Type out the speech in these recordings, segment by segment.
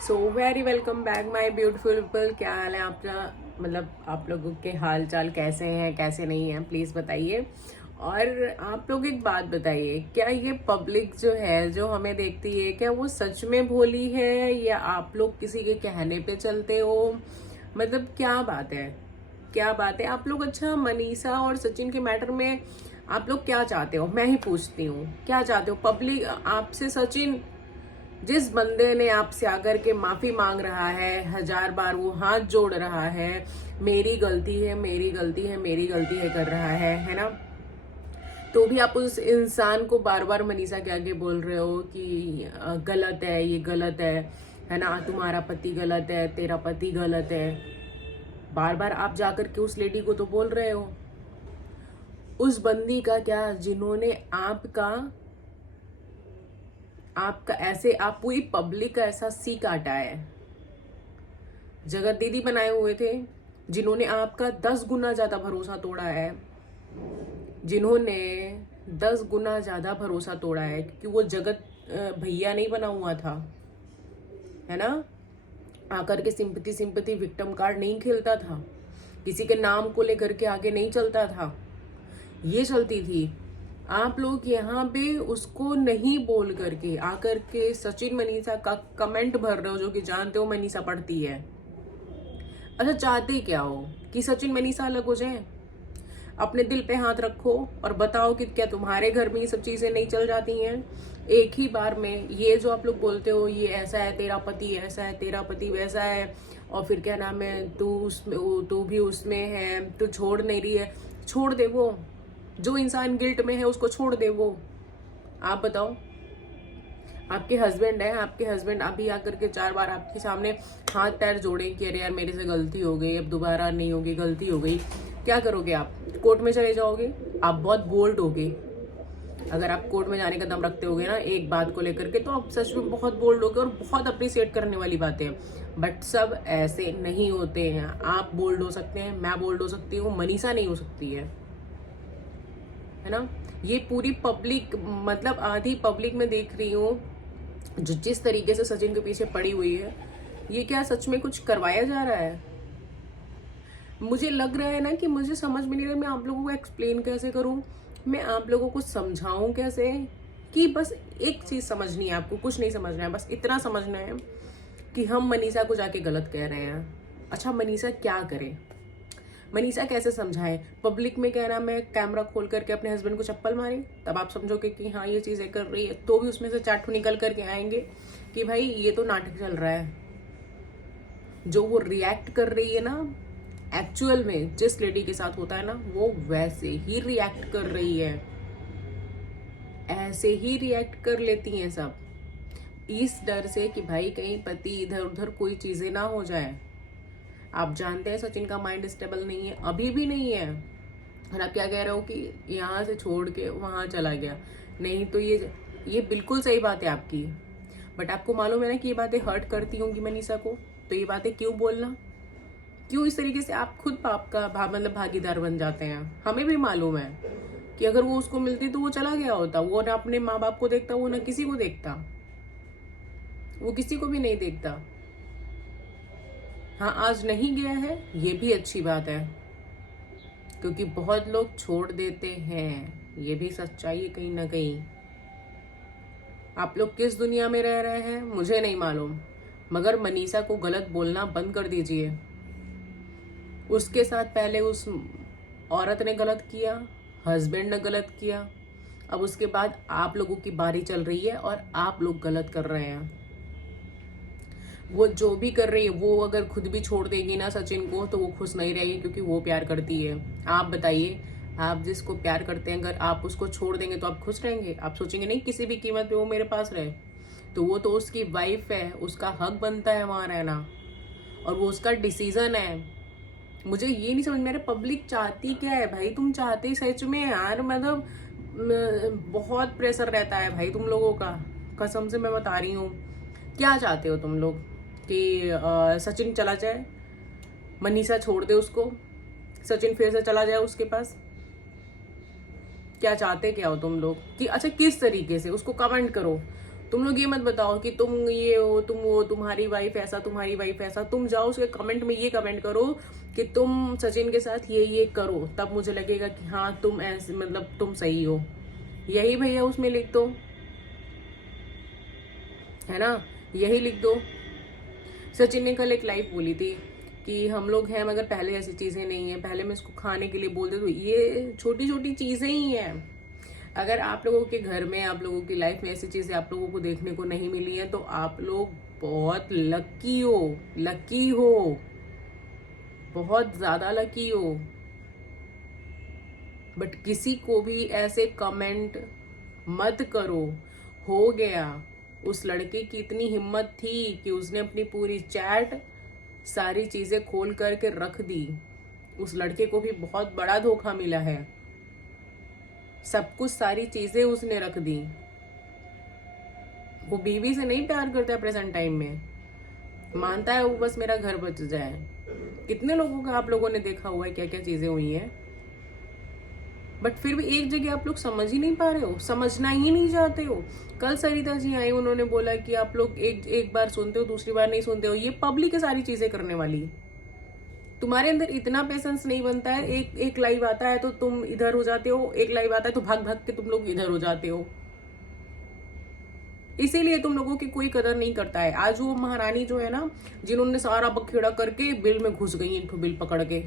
So very welcome back my beautiful people. क्या हाल है आपका? मतलब आप लोगों के हाल चाल कैसे हैं, कैसे नहीं हैं, प्लीज़ बताइए। और आप लोग एक बात बताइए, क्या ये पब्लिक जो है, जो हमें देखती है, क्या वो सच में भोली है या आप लोग किसी के कहने पे चलते हो? मतलब क्या बात है, क्या बात है आप लोग? अच्छा, मनीषा और सचिन के मैटर में आप लोग क्या चाहते हो? मैं ही पूछती हूँ, क्या चाहते हो पब्लिक आपसे? सचिन जिस बंदे ने आपसे आकर के माफी मांग रहा है, 1000 बार वो हाथ जोड़ रहा है, मेरी गलती है, मेरी गलती है, मेरी गलती है कर रहा है ना, तो भी आप उस इंसान को बार बार मनीषा के आगे बोल रहे हो कि गलत है, ये गलत है ना, तुम्हारा पति गलत है, तेरा पति गलत है। बार बार आप जाकर के उस लेडी को तो बोल रहे हो। उस बंदी का क्या, जिन्होंने आपका ऐसे, आप पूरी पब्लिक का ऐसा सी काटा है, जगत दीदी बनाए हुए थे, जिन्होंने आपका 10 गुना ज्यादा भरोसा तोड़ा है, जिन्होंने 10 गुना ज्यादा भरोसा तोड़ा है, क्योंकि वो जगत भैया नहीं बना हुआ था, है ना। आकर के सिंपति सिंपति विक्टिम कार्ड नहीं खेलता था, किसी के नाम को लेकर के आगे नहीं चलता था, ये चलती थी। आप लोग यहाँ पे उसको नहीं बोल करके आकर के सचिन मनीषा का कमेंट भर रहे हो, जो कि जानते हो मनीषा पढ़ती है। अच्छा, चाहते क्या हो? कि सचिन मनीषा अलग हो जाए? अपने दिल पे हाथ रखो और बताओ कि क्या तुम्हारे घर में ये सब चीजें नहीं चल जाती हैं एक ही बार में? ये जो आप लोग बोलते हो, ये ऐसा है, तेरा पति ऐसा है, तेरा पति वैसा है, और फिर क्या नाम है, तू भी उसमें है, तू छोड़ नहीं रही है। छोड़ दे वो, जो इंसान गिल्ट में है उसको छोड़ दे वो। आप बताओ, आपके हस्बैंड है, आपके हस्बैंड अभी आकर के 4 बार आपके सामने हाथ पैर जोड़े कि अरे यार मेरे से गलती हो गई, अब दोबारा नहीं होगी, गलती हो गई, क्या करोगे आप? कोर्ट में चले जाओगे? आप बहुत बोल्ड होगे। अगर आप कोर्ट में जाने का दम रखते होगे ना एक बात को लेकर के, तो आप सच में बहुत बोल्ड होगे और बहुत अप्रिशिएट करने वाली बातें हैं। बट सब ऐसे नहीं होते हैं। आप बोल्ड हो सकते हैं, मैं बोल्ड हो सकती हूँ, मनीषा नहीं हो सकती है ना। ये पूरी पब्लिक, मतलब आधी पब्लिक में देख रही हूँ जो जिस तरीके से सचिन के पीछे पड़ी हुई है। ये क्या सच में कुछ करवाया जा रहा है? मुझे लग रहा है ना कि मुझे समझ में नहीं रहा, मैं आप लोगों को एक्सप्लेन कैसे करूं, मैं आप लोगों को समझाऊं कैसे, कि बस एक चीज समझनी है आपको, कुछ नहीं समझना है, बस इतना समझना है कि हम मनीषा को जाके गलत कह रहे हैं। अच्छा, मनीषा क्या करे? मनीषा कैसे समझाए? पब्लिक में कहना मैं कैमरा खोल करके अपने हस्बैंड को चप्पल मारी, तब आप समझोगे कि हाँ ये चीजें कर रही है, तो भी उसमें से चाटू निकल करके आएंगे कि भाई ये तो नाटक चल रहा है। जो वो रिएक्ट कर रही है ना, एक्चुअल में जिस लेडी के साथ होता है ना, वो वैसे ही रिएक्ट कर रही है, ऐसे ही रिएक्ट कर लेती हैं सब, इस डर से कि भाई कहीं पति इधर उधर कोई चीजें ना हो जाए। आप जानते हैं सचिन का माइंड स्टेबल नहीं है, अभी भी नहीं है। और आप क्या कह रहे हो कि यहाँ से छोड़ के वहां चला गया? नहीं तो ये बिल्कुल सही बात है आपकी, बट आपको मालूम है ना कि ये बातें हर्ट करती होंगी मनीषा को, तो ये बातें क्यों बोलना, क्यों इस तरीके से आप खुद पाप का मतलब भागीदार बन जाते हैं? हमें भी मालूम है कि अगर वो उसको मिलती तो वो चला गया होता, वो ना अपने माँ बाप को देखता, वो ना किसी को देखता, वो किसी को भी नहीं देखता। हाँ, आज नहीं गया है, ये भी अच्छी बात है, क्योंकि बहुत लोग छोड़ देते हैं, ये भी सच्चाई है कहीं ना कहीं। आप लोग किस दुनिया में रह रहे हैं मुझे नहीं मालूम, मगर मनीषा को गलत बोलना बंद कर दीजिए। उसके साथ पहले उस औरत ने गलत किया, हस्बैंड ने गलत किया, अब उसके बाद आप लोगों की बारी चल रही है और आप लोग गलत कर रहे हैं। वो जो भी कर रही है, वो अगर खुद भी छोड़ देगी ना सचिन को, तो वो खुश नहीं रहेगी, क्योंकि वो प्यार करती है। आप बताइए, आप जिसको प्यार करते हैं, अगर आप उसको छोड़ देंगे तो आप खुश रहेंगे? आप सोचेंगे नहीं किसी भी कीमत पे वो मेरे पास रहे? तो वो तो उसकी वाइफ है, उसका हक बनता है वहां रहना, और वो उसका डिसीजन है। मुझे ये नहीं समझ में आ रहा पब्लिक चाहती क्या है भाई? तुम चाहते ही सच में यार, मतलब बहुत प्रेशर रहता है भाई तुम लोगों का, कसम से मैं बता रही हूँ। क्या चाहते हो तुम लोग कि सचिन चला जाए, मनीषा छोड़ दे उसको, सचिन फिर से चला जाए उसके पास? क्या चाहते क्या हो तुम लोग? कि अच्छा किस तरीके से, उसको कमेंट करो, तुम लोग ये मत बताओ कि तुम ये हो, तुम वो, तुम्हारी वाइफ ऐसा, तुम्हारी वाइफ ऐसा। तुम जाओ उसके कमेंट में ये कमेंट करो कि तुम सचिन के साथ ये करो, तब मुझे लगेगा कि हाँ तुम ऐसे मतलब तुम सही हो। यही भैया उसमें लिख दो, है ना, यही लिख दो। सचिन ने कल एक लाइव बोली थी कि हम लोग हैं मगर पहले ऐसी चीजें नहीं है, पहले मैं इसको खाने के लिए बोलते। तो ये छोटी छोटी चीजें ही हैं। अगर आप लोगों के घर में, आप लोगों की लाइफ में ऐसी चीजें आप लोगों को देखने को नहीं मिली है तो आप लोग बहुत लकी हो, लकी हो, बहुत ज्यादा लकी हो। बट किसी को भी ऐसे कमेंट मत करो। हो गया। उस लड़के की इतनी हिम्मत थी कि उसने अपनी पूरी चैट सारी चीजें खोल करके रख दी। उस लड़के को भी बहुत बड़ा धोखा मिला है। सब कुछ सारी चीजें उसने रख दी। वो बीवी से नहीं प्यार करता है प्रेजेंट टाइम में, मानता है वो बस मेरा घर बच जाए। कितने लोगों का आप लोगों ने देखा हुआ है क्या क्या चीजें हुई हैं। बट फिर भी एक जगह आप लोग समझ ही नहीं पा रहे हो, समझना ही नहीं चाहते हो। कल सरिता जी आई, उन्होंने बोला कि आप लोग एक बार सुनते हो, दूसरी बार नहीं सुनते हो। ये पब्लिक है सारी चीजें करने वाली। तुम्हारे अंदर इतना पेशेंस नहीं बनता है। एक लाइव आता है तो तुम इधर हो जाते हो, एक लाइव आता है तो भाग भाग के तुम लोग इधर हो जाते हो। इसीलिए तुम लोगों की कोई कदर नहीं करता है। आज वो महारानी जो है ना, जिन्होंने सारा बखेड़ा करके बिल में घुस गई, एक बिल पकड़ के।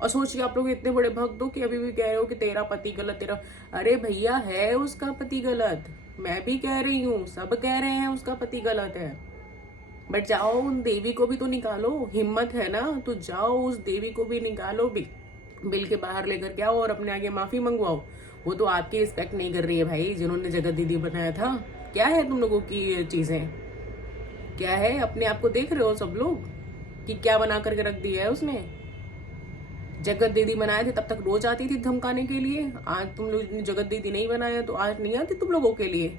और सोचिए आप लोग इतने बड़े भक्त हो कि अभी भी कह रहे हो कि तेरा पति गलत, तेरा। अरे भैया है उसका पति गलत, मैं भी कह रही हूँ, सब कह रहे हैं उसका पति गलत है। बट जाओ उन देवी को भी तो निकालो, हिम्मत है ना तो जाओ उस देवी को भी निकालो, बिल के बाहर लेकर के आओ और अपने आगे माफी मंगवाओ। वो तो आपकी रिस्पेक्ट नहीं कर रही है भाई, जिन्होंने जगत दीदी बनाया था। क्या है तुम लोगों की चीजें, क्या है? अपने आप को देख रहे हो सब लोग कि क्या बना करके रख दिया है उसने। जगत दीदी बनाए थे तब तक रोज आती थी धमकाने के लिए। आज तुम लोग जगत दीदी नहीं बनाया तो आज नहीं आती तुम लोगों के लिए।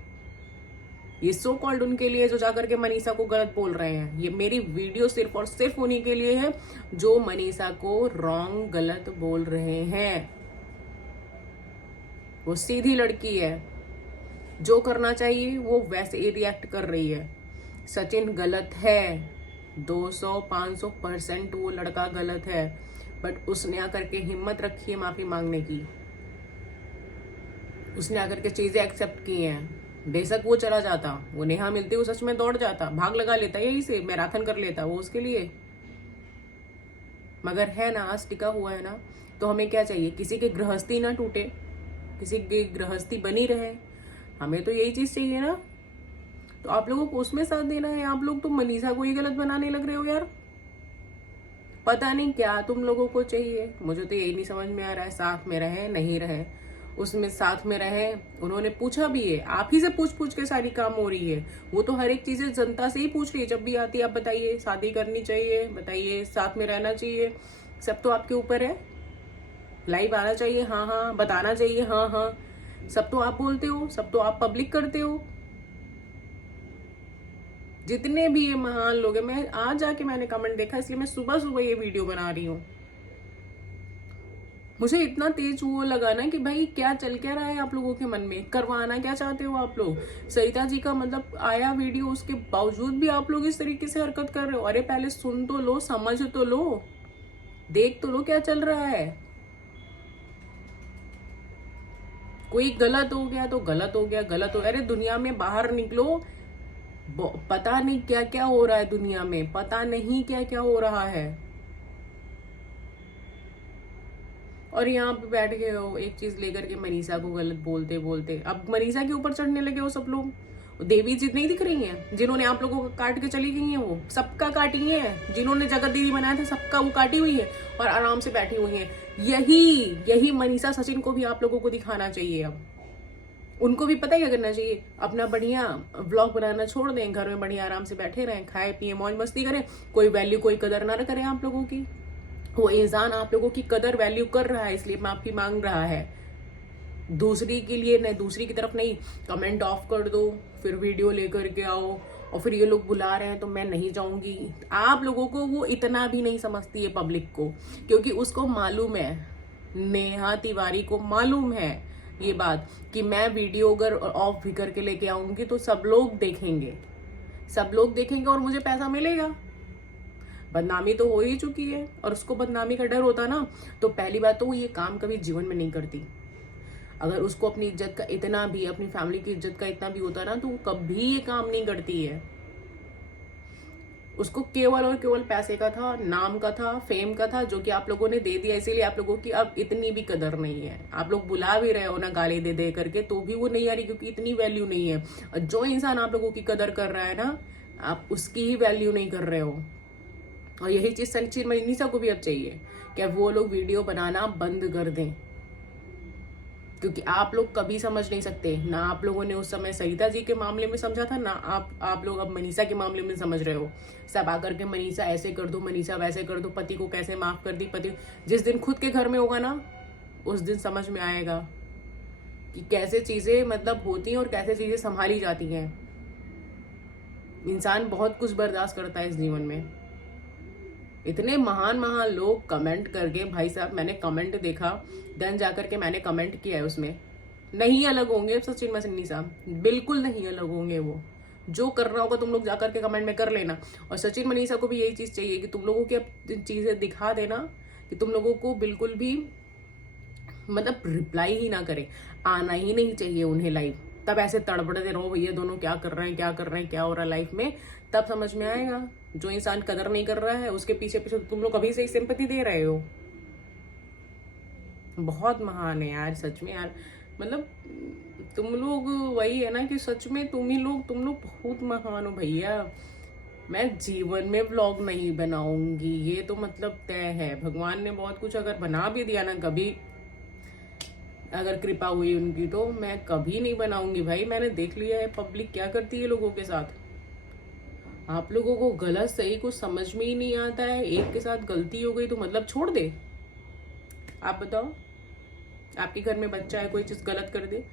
ये सो कॉल्ड उनके लिए जो जाकर के मनीषा को गलत बोल रहे हैं। ये मेरी वीडियो सिर्फ और सिर्फ उन्हीं के लिए है जो मनीषा को रॉन्ग गलत बोल रहे हैं। वो सीधी लड़की है, जो करना चाहिए वो वैसे ही रिएक्ट कर रही है। सचिन गलत है, 200-500% वो लड़का गलत है। बट उसने आकर के हिम्मत रखी है माफी मांगने की, उसने आकर के चीजें एक्सेप्ट की हैं। बेशक वो चला जाता, वो नेहा मिलती वो सच में दौड़ जाता, भाग लगा लेता, यही से मैराथन कर लेता वो उसके लिए। मगर है ना, आज टिका हुआ है ना, तो हमें क्या चाहिए? किसी की गृहस्थी ना टूटे, किसी की गृहस्थी बनी रहे। हमें तो यही चीज चाहिए ना। तो आप लोगों को उसमें साथ देना है। आप लोग तो मनीषा को ही गलत बनाने लग रहे हो यार। पता नहीं क्या तुम लोगों को चाहिए, मुझे तो यही नहीं समझ में आ रहा है। साथ में रहे नहीं रहे, उसमें साथ में रहे। उन्होंने पूछा भी है, आप ही से पूछ पूछ के सारी काम हो रही है। वो तो हर एक चीजें जनता से ही पूछ रही है। जब भी आती है आप बताइए शादी करनी चाहिए, बताइए साथ में रहना चाहिए, सब तो आपके ऊपर है। लाइव आना चाहिए, हाँ हाँ, बताना चाहिए, हाँ हाँ, सब तो आप बोलते हो, सब तो आप पब्लिक करते हो। जितने भी ये महान लोग हैं, मैं आज जाके मैंने कमेंट देखा इसलिए मैं सुबह सुबह ये वीडियो बना रही हूँ। मुझे इतना तेज वो लगा ना कि भाई क्या चल क्या रहा है आप लोगों के मन में, करवाना क्या चाहते हो आप लोग। सरिता जी का मतलब आया वीडियो, उसके बावजूद भी आप लोग इस तरीके से हरकत कर रहे हो। अरे पहले सुन तो लो, समझ तो लो, देख तो लो क्या चल रहा है। कोई गलत हो गया तो गलत हो गया, गलत हो। अरे दुनिया में बाहर निकलो, पता नहीं क्या क्या हो रहा है दुनिया में, पता नहीं क्या क्या हो रहा है। और यहाँ पे बैठ गए हो एक चीज लेकर के मनीषा को गलत बोलते बोलते। अब मनीषा के ऊपर चढ़ने लगे हो सब लोग। देवी जी नहीं दिख रही हैं जिन्होंने आप लोगों को काट के चली गई हैं? वो सबका काटी है। जिन्होंने जगत दीदी बनाया था सबका वो काटी हुई है और आराम से बैठी हुई है। यही मनीषा सचिन को भी आप लोगों को दिखाना चाहिए। अब उनको भी पता है क्या करना चाहिए। अपना बढ़िया व्लॉग बनाना छोड़ दें, घर में बढ़िया आराम से बैठे रहें, खाए पिए, मौज मस्ती करें। कोई वैल्यू कोई कदर ना करें आप लोगों की। वो इंसान आप लोगों की कदर वैल्यू कर रहा है इसलिए माफी मांग रहा है। दूसरी के लिए नहीं, दूसरी की तरफ नहीं। कमेंट ऑफ कर दो, फिर वीडियो लेकर के आओ और फिर ये लोग बुला रहे हैं तो मैं नहीं जाऊंगी। आप लोगों को वो इतना भी नहीं समझती है पब्लिक को, क्योंकि उसको मालूम है, नेहा तिवारी को मालूम है ये बात कि मैं वीडियो अगर ऑफ भी करके लेके आऊंगी तो सब लोग देखेंगे, सब लोग देखेंगे और मुझे पैसा मिलेगा। बदनामी तो हो ही चुकी है, और उसको बदनामी का डर होता ना, तो पहली बात तो वो ये काम कभी जीवन में नहीं करती। अगर उसको अपनी इज्जत का इतना भी, अपनी फैमिली की इज्जत का इतना भी होता ना, तो वो कभी ये काम नहीं करती है। उसको केवल और केवल पैसे का था, नाम का था, फेम का था, जो कि आप लोगों ने दे दिया। इसीलिए आप लोगों की अब इतनी भी कदर नहीं है। आप लोग बुला भी रहे हो ना गाली दे दे करके, तो भी वो नहीं आ रही, क्योंकि इतनी वैल्यू नहीं है। और जो इंसान आप लोगों की कदर कर रहा है ना, आप उसकी ही वैल्यू नहीं कर रहे हो। और यही चीज सचिन मनीषा को भी अब चाहिए कि वो लोग वीडियो बनाना बंद कर दें, क्योंकि आप लोग कभी समझ नहीं सकते ना। आप लोगों ने उस समय सरिता जी के मामले में समझा था ना, आप लोग अब मनीषा के मामले में समझ रहे हो। सब आकर के मनीषा ऐसे कर दो, मनीषा वैसे कर दो, पति को कैसे माफ कर दी। पति जिस दिन खुद के घर में होगा ना, उस दिन समझ में आएगा कि कैसे चीजें मतलब होती हैं और कैसे चीजें संभाली जाती हैं। इंसान बहुत कुछ बर्दाश्त करता है इस जीवन में। इतने महान महान लोग कमेंट करके, भाई साहब मैंने कमेंट देखा, देन जाकर के मैंने कमेंट किया है, उसमें नहीं अलग होंगे सचिन मनीषा, बिल्कुल नहीं अलग होंगे। वो जो करना होगा तुम लोग जाकर के कमेंट में कर लेना। और सचिन मनीषा को भी यही चीज चाहिए कि तुम लोगों की अब चीजें दिखा देना कि तुम लोगों को बिल्कुल भी मतलब रिप्लाई ही ना करे, आना ही नहीं चाहिए उन्हें लाइव। तब ऐसे तड़पड़ते रहो भैया दोनों क्या कर रहे हैं, क्या कर रहे हैं, क्या हो रहा है लाइफ में, तब समझ में आएगा। जो इंसान कदर नहीं कर रहा है उसके पीछे पीछे तुम लोग अभी से ही सिंपैथी दे रहे हो। बहुत महान है यार, सच में यार। मतलब तुम लोग वही है ना कि सच में तुम लोग बहुत महान हो भैया। मैं जीवन में व्लॉग नहीं बनाऊंगी, ये तो मतलब तय है। भगवान ने बहुत कुछ अगर बना भी दिया ना, कभी अगर कृपा हुई उनकी, तो मैं कभी नहीं बनाऊंगी भाई। मैंने देख लिया है पब्लिक क्या करती है लोगों के साथ। आप लोगों को गलत सही कुछ समझ में ही नहीं आता है। एक के साथ गलती हो गई तो मतलब छोड़ दे। आप बताओ, आपके घर में बच्चा है, कोई चीज गलत कर दे,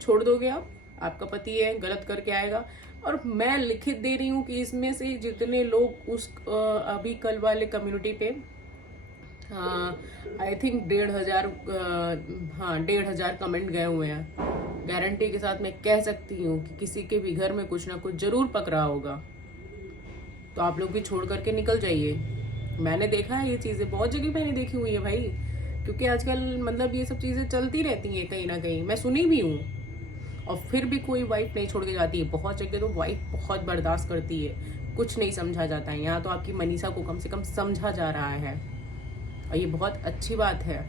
छोड़ दोगे आप? आपका पति है, गलत करके आएगा। और मैं लिखित दे रही हूँ कि इसमें से जितने लोग उस अभी कल वाले कम्युनिटी पे आई थिंक 1,500 हाँ 1,500 कमेंट गए हुए हैं, गारंटी के साथ मैं कह सकती हूँ कि किसी के भी घर में कुछ ना कुछ जरूर पक रहा होगा। तो आप लोग भी छोड़ करके निकल जाइए। मैंने देखा है ये चीजें, बहुत जगह मैंने देखी हुई है भाई, क्योंकि आजकल मतलब ये सब चीजें चलती रहती हैं कहीं ना कहीं, मैं सुनी भी हूँ। और फिर भी कोई वाइफ नहीं छोड़ के जाती है। बहुत जगह तो वाइफ बहुत बर्दाश्त करती है, कुछ नहीं समझा जाता है। यहाँ तो आपकी मनीषा को कम से कम समझा जा रहा है, और ये बहुत अच्छी बात है,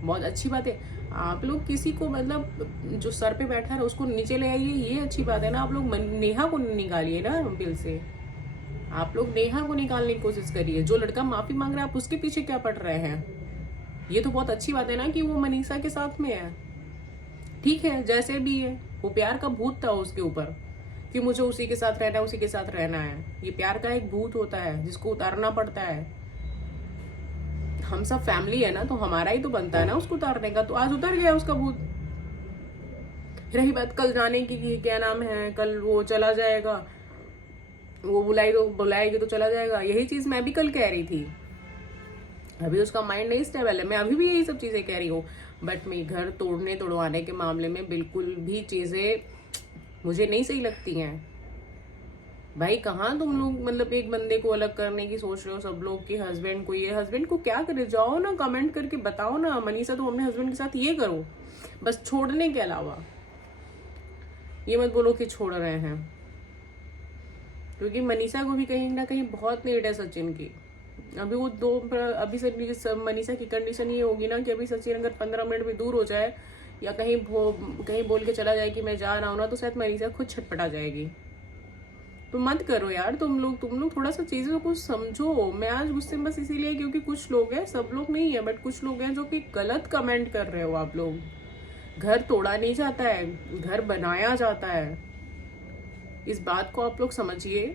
बहुत अच्छी बात है। आप लोग किसी को मतलब जो सर पे बैठा है उसको नीचे ले आइए, ये अच्छी बात है ना। आप लोग नेहा को निकालिए ना बिल से, आप लोग नेहा को निकालने की कोशिश करिए। जो लड़का माफी मांग रहा है आप उसके पीछे क्या पड़ रहे हैं? ये तो बहुत अच्छी बात है ना कि वो मनीषा के साथ में है। ठीक है, जैसे भी है, वो प्यार का भूत था उसके ऊपर कि मुझे उसी के साथ रहना है, उसी के साथ रहना है। ये प्यार का एक भूत होता है जिसको उतारना पड़ता है। हम सब फैमिली है ना, तो हमारा ही तो बनता है ना उसको उतारने का। तो आज उतर गया उसका भूत। रही बात कल जाने की, क्या नाम है, कल वो चला जाएगा, वो बुलाएगी तो चला जाएगा। यही चीज मैं भी कल कह रही थी। अभी उसका माइंड नहीं स्टेबल है, मैं अभी भी यही सब चीजें कह रही हूँ। बट मैं घर तोड़वाने के मामले में बिल्कुल भी चीजें मुझे नहीं सही लगती हैं भाई। कहाँ तुम लोग मतलब एक बंदे को अलग करने की सोच रहे हो सब लोग कि हस्बैंड को, ये हस्बैंड को क्या करे? जाओ ना कमेंट करके बताओ ना, मनीषा तुम अपने हस्बैंड के साथ ये करो, बस छोड़ने के अलावा ये मत बोलो कि छोड़ रहे हैं। क्योंकि मनीषा को भी कहीं ना कहीं बहुत नीड है सचिन की। अभी वो अभी से मनीषा की कंडीशन ये होगी ना कि अभी सचिन अगर 15 मिनट भी दूर हो जाए या कहीं बोल के चला जाए कि मैं जा रहा हूँ ना, तो शायद मनीषा खुद छटपटा जाएगी। तो मत करो यार तुम लोग थोड़ा सा चीजों को समझो। मैं आज गुस्से में बस इसीलिए क्योंकि कुछ लोग हैं, सब लोग नहीं है बट कुछ लोग हैं जो कि गलत कमेंट कर रहे हो। आप लोग घर तोड़ा नहीं जाता है, घर बनाया जाता है। इस बात को आप लोग समझिए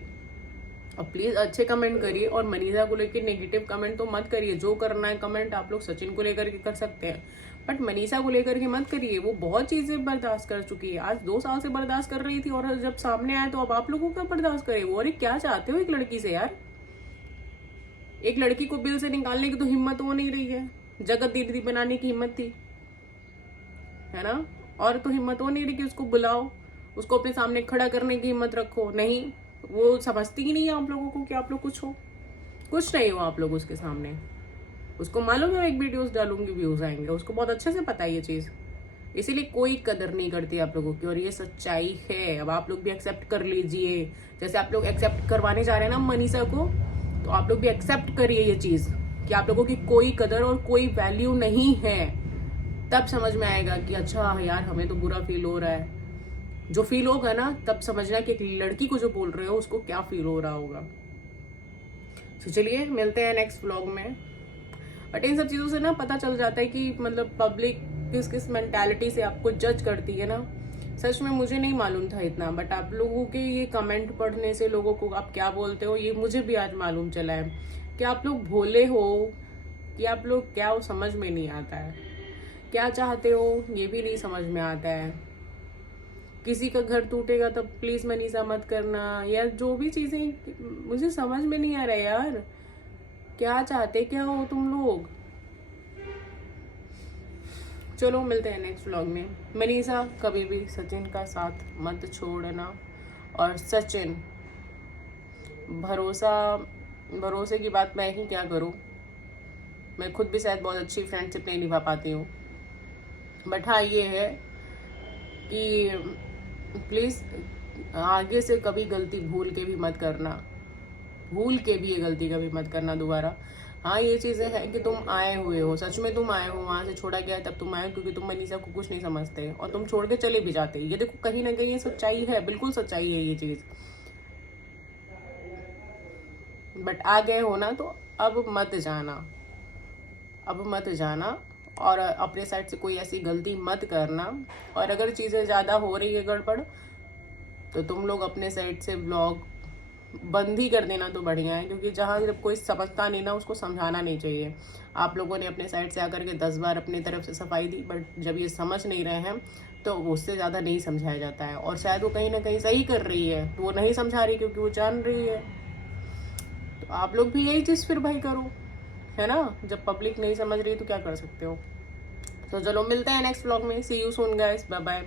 और प्लीज अच्छे कमेंट करिए। और मनीषा को लेकर नेगेटिव कमेंट तो मत करिए। जो करना है कमेंट आप लोग सचिन को लेकर के कर सकते हैं, बट मनीषा को लेकर के मत करिए। वो बहुत चीजें बर्दाश्त कर चुकी है, आज 2 साल से बर्दाश्त कर रही थी, और जब सामने आए तो अब आप लोगों का बर्दाश्त करे वो। अरे क्या चाहते हो एक लड़की से यार? एक लड़की को बिल से निकालने की तो हिम्मत हो नहीं रही है, जगत दीदी बनाने की हिम्मत थी। है ना। और तो हिम्मत हो नहीं रही कि उसको बुलाओ, उसको अपने सामने खड़ा करने की हिम्मत रखो। नहीं, वो समझती ही नहीं है आप लोगों को कि आप लोग कुछ हो, कुछ नहीं हो आप लोग उसके सामने। उसको मालूम है एक वीडियोस डालूंगी व्यूज आएंगे, उसको बहुत अच्छे से पता है ये चीज़, इसीलिए कोई कदर नहीं करती आप लोगों की। और ये सच्चाई है, अब आप लोग भी एक्सेप्ट कर लीजिए। जैसे आप लोग एक्सेप्ट करवाने जा रहे हैं ना मनीषा को, तो आप लोग भी एक्सेप्ट करिए ये चीज़ कि आप लोगों की कोई कदर और कोई वैल्यू नहीं है। तब समझ में आएगा कि अच्छा यार हमें तो बुरा फील हो रहा है। जो फील होगा ना तब समझना कि एक लड़की को जो बोल रहे हो उसको क्या फील हो रहा होगा। तो चलिए मिलते हैं नेक्स्ट व्लॉग में। बट इन सब चीज़ों से ना पता चल जाता है कि मतलब पब्लिक किस किस मेंटालिटी से आपको जज करती है ना। सच में मुझे नहीं मालूम था इतना, बट आप लोगों के ये कमेंट पढ़ने से लोगों को आप क्या बोलते हो ये मुझे भी आज मालूम चला है कि आप लोग भोले हो कि आप लोग क्या हो समझ में नहीं आता है, क्या चाहते हो ये भी नहीं समझ में आता है। किसी का घर टूटेगा तब प्लीज़ मनीषा मत करना, या जो भी चीज़ें मुझे समझ में नहीं आ रहा है यार, क्या चाहते क्या हो तुम लोग। चलो मिलते हैं नेक्स्ट व्लॉग में। मनीषा कभी भी सचिन का साथ मत छोड़ना। और सचिन, भरोसे की बात मैं ही क्या करूं, मैं खुद भी शायद बहुत अच्छी फ्रेंडशिप नहीं निभा पाती हूँ। बट हाँ ये है कि प्लीज़ आगे से कभी गलती भूल के भी मत करना, भूल के भी ये गलती कभी मत करना दोबारा। हाँ ये चीज़ें हैं कि तुम आए हुए हो, सच में तुम आए हो, वहाँ से छोड़ा गया है तब तुम आए हो क्योंकि तुम मनीषा को कुछ नहीं समझते और तुम छोड़ के चले भी जाते। ये देखो कहीं ना कहीं ये सच्चाई है, बिल्कुल सच्चाई है ये चीज़। बट आ गए हो ना तो अब मत जाना, अब मत जाना और अपने साइड से कोई ऐसी गलती मत करना। और अगर चीज़ें ज़्यादा हो रही है गड़बड़ तो तुम लोग अपने साइड से व्लॉग बंद ही कर देना तो बढ़िया है, क्योंकि जहाँ जब कोई समझता नहीं ना उसको समझाना नहीं चाहिए। आप लोगों ने अपने साइड से आकर के 10 बार अपनी तरफ से सफाई दी, बट जब ये समझ नहीं रहे हैं तो उससे ज़्यादा नहीं समझाया जाता है। और शायद वो कहीं ना कहीं सही कर रही है तो वो नहीं समझा रही क्योंकि वो जान रही है। तो आप लोग भी यही चीज़ फिर भाई करो, है ना। जब पब्लिक नहीं समझ रही तो क्या कर सकते हो। तो चलो मिलते हैं नेक्स्ट व्लॉग में। See you soon guys, bye bye.